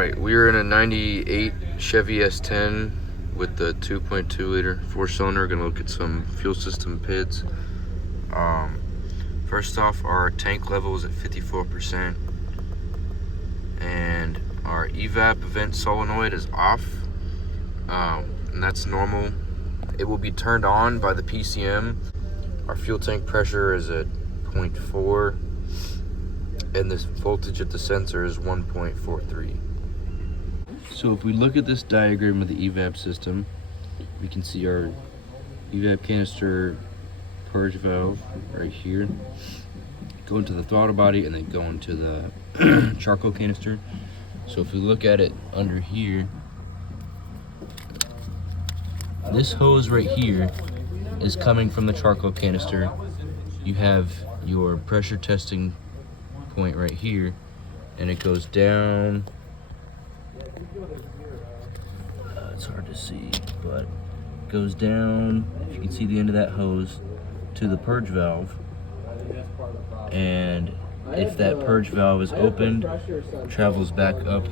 Alright, we're in a 98 Chevy S10 with the 2.2 liter 4-cylinder. Gonna look at some fuel system PIDs. First off, our tank level is at 54%, and our EVAP vent solenoid is off, and that's normal. It will be turned on by the PCM. Our fuel tank pressure is at 0.4, and this voltage at the sensor is 1.43. So if we look at this diagram of the EVAP system, we can see our EVAP canister purge valve right here, go into the throttle body and then go into the charcoal canister. So if we look at it under here, this hose right here is coming from the charcoal canister. You have your pressure testing point right here, and it goes down. It's hard to see, but it goes down, if you can see the end of that hose, to the purge valve. And if that purge valve is opened, travels back up,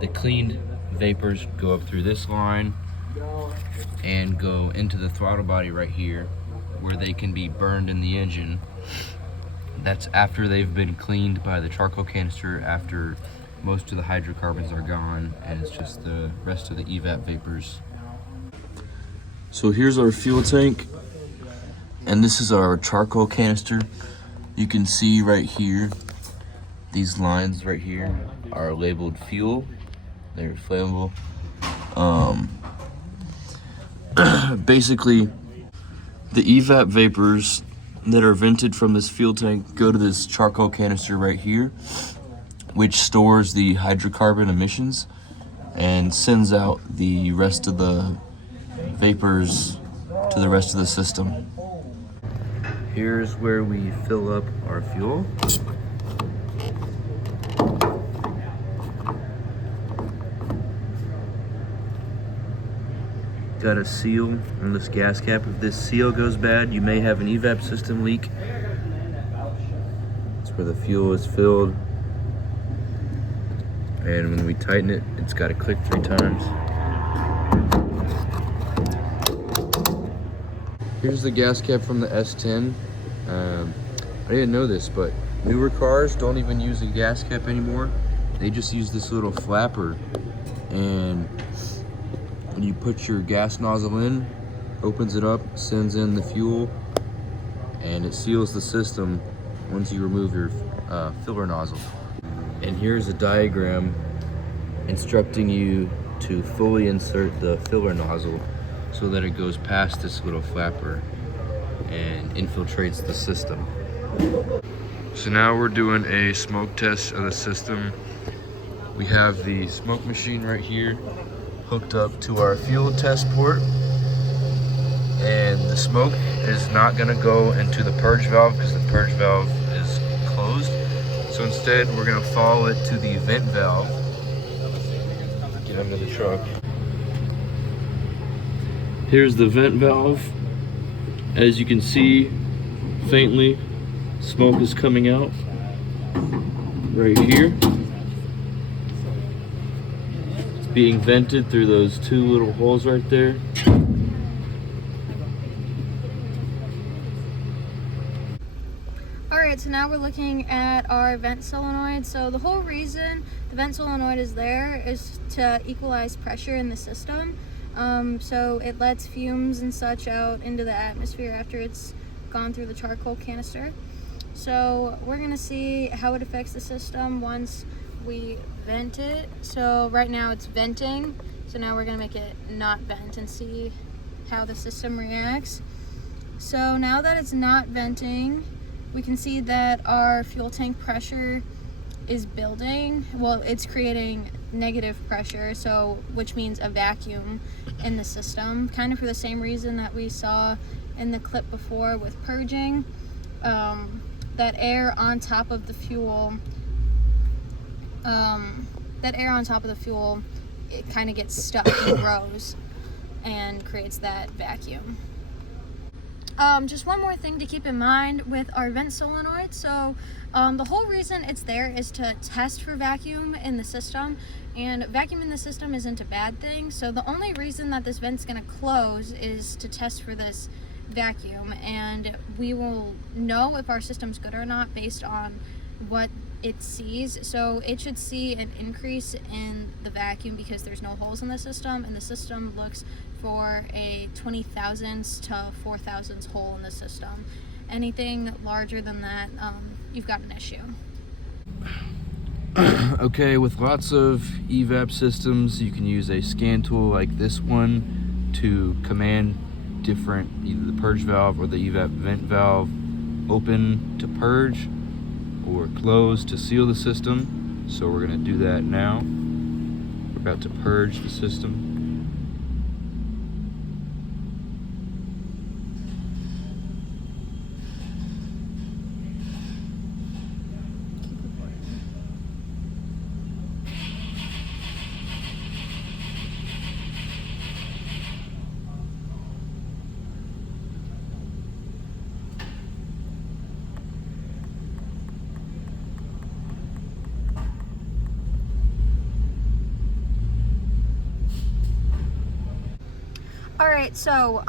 the cleaned vapors go up through this line and go into the throttle body right here, where they can be burned in the engine. That's after they've been cleaned by the charcoal canister, after most of the hydrocarbons are gone, and it's just the rest of the EVAP vapors. So here's our fuel tank, and this is our charcoal canister. You can see right here, these lines right here are labeled fuel. They're flammable. Basically, the EVAP vapors that are vented from this fuel tank go to this charcoal canister right here, which stores the hydrocarbon emissions and sends out the rest of the vapors to the rest of the system. Here's where we fill up our fuel. Got a seal on this gas cap. If this seal goes bad, you may have an EVAP system leak. That's where the fuel is filled. And when we tighten it, it's got to click 3 times. Here's the gas cap from the S10. I didn't know this, but newer cars don't even use a gas cap anymore. They just use this little flapper, and when you put your gas nozzle in, opens it up, sends in the fuel, and it seals the system once you remove your filler nozzle. And here's a diagram instructing you to fully insert the filler nozzle so that it goes past this little flapper and infiltrates the system. So now we're doing a smoke test of the system. We have the smoke machine right here hooked up to our fuel test port, and the smoke is not going to go into the purge valve because the purge valve is closed. So instead, we're gonna follow it to the vent valve. Get under the truck. Here's the vent valve. As you can see, faintly, smoke is coming out right here. It's being vented through those 2 little holes right there. Alright, so now we're looking at our vent solenoid. So the whole reason the vent solenoid is there is to equalize pressure in the system. So it lets fumes and such out into the atmosphere after it's gone through the charcoal canister. So we're going to see how it affects the system once we vent it. So right now it's venting. So now we're going to make it not vent and see how the system reacts. So now that it's not venting, we can see that our fuel tank pressure is building. Well, it's creating negative pressure, so which means a vacuum in the system, kind of for the same reason that we saw in the clip before with purging. That air on top of the fuel, it kind of gets stuck and grows and creates that vacuum. Just one more thing to keep in mind with our vent solenoid. So the whole reason it's there is to test for vacuum in the system, and vacuum in the system isn't a bad thing. So the only reason that this vent's going to close is to test for this vacuum, and we will know if our system's good or not based on what it sees. So it should see an increase in the vacuum because there's no holes in the system, and the system looks for a 20 thousandths to 4 thousandths hole in the system. Anything larger than that, you've got an issue. Okay, with lots of EVAP systems, you can use a scan tool like this one to command different, either the purge valve or the EVAP vent valve, open to purge or close to seal the system. So we're going to do that now. We're about to purge the system. Alright, so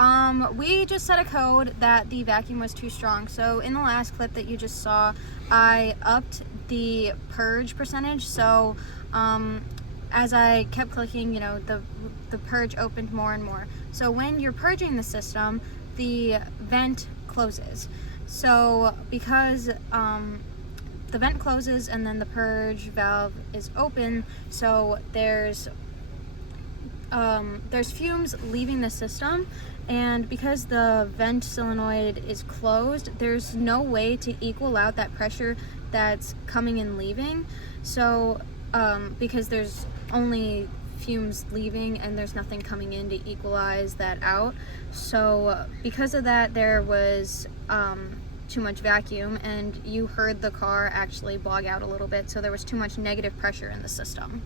we just set a code that the vacuum was too strong. So in the last clip that you just saw, I upped the purge percentage. So as I kept clicking, you know, the purge opened more and more. So when you're purging the system, the vent closes. So because the vent closes and then the purge valve is open, so there's fumes leaving the system, and because the vent solenoid is closed, there's no way to equal out that pressure that's coming and leaving. So because there's only fumes leaving and there's nothing coming in to equalize that out, so because of that there was too much vacuum, and you heard the car actually bog out a little bit, so there was too much negative pressure in the system.